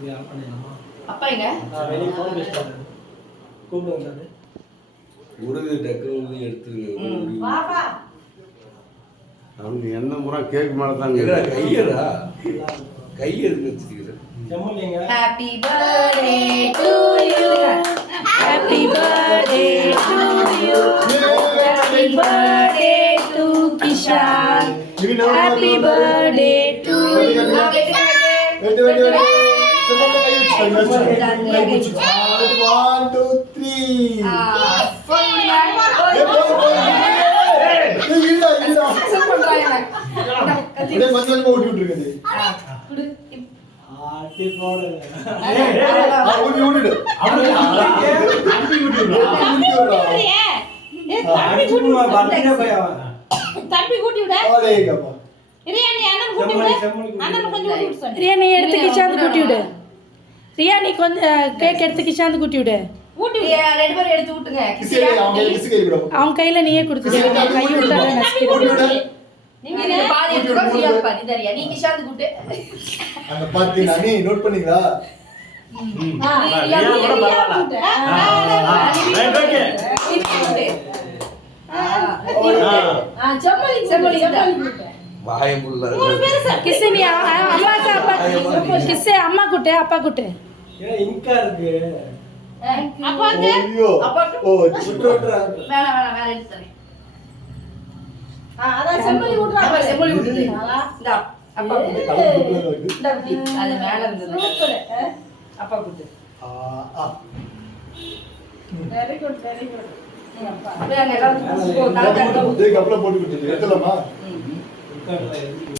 அப்பா எங்க வெளிய ஃபோன் பேசிட்டாரு கூப்பிடுங்க உருது டெக்னாலஜி எடுத்து வாப்பா அவங்க என்ன முறை கேக் மேல தான் கையடா கை எடுத்து வச்சிருக்கீங்க செம்மல்லிங்க happy birthday to you happy birthday to you happy birthday to Kishan happy birthday to you wait செம்மல்ல கை வச்சு 1 2 3 கொஞ்சம் ஊட்டி விட்டுருக்குது ஆட்டி போடுங்க ஊட்டி விட்டுடு அப்படியே அம்பி விட்டுறா தம்பி கூட்டி விடு பர்த்டே போய் தம்பி கூட்டி விடு ஓடேங்கப்பா ரியா நீ அண்ணன் கூட்டி விடு அண்ணன் கொஞ்சம் கூட்டி விடு ரியா நீ எடுத்து கிஷாந்து கூட்டி விடு ரியா நீ கொஞ்சம் கேக் எடுத்து கிஷாந்து கூட்டி விடு கூட்டி விடு ரெண்டு பேரும் எடுத்து விட்டுங்க கிசியே அவங்க கிசியே விடு அவன் கையில நீயே கொடுத்துடு கை விட்டாலே நசிக்கிடு நீங்க இந்த பாதி எடுத்துக்கோ ரியா பாதி தரியா நீ கிஷாந்து கூட்டு அந்த பாத்தி நானே நோட் பண்ணீங்களா ரியா கூட பரவாயில்லை ரைட் ஓகே செம்மலி செம்மலி வாயமுள்ள கிஸ் நீ அம்மாக்கு அப்பா கிஸ் அம்மா கூட்டு அப்பா கூட்டு ஏ இன்கா இருக்கு அப்பாக்கு ஐயோ ஓ சுற்றுறா வேணாம் வேணாம் வேற எடுத்து தரேன் அதான் செம்மலி ஊட்றா அப்பா செம்மலி ஊட்டுது இந்தா அப்பா கூட்டு இந்தா குட்டி அது மேல இருந்தது சூப்பர் அப்பா கூட்டு வெரி குட் அப்பா அப்படியே அங்க எல்லாரும் இதுக்கு அப்புறம் போட்டு கொடுத்து எடுத்துலாமா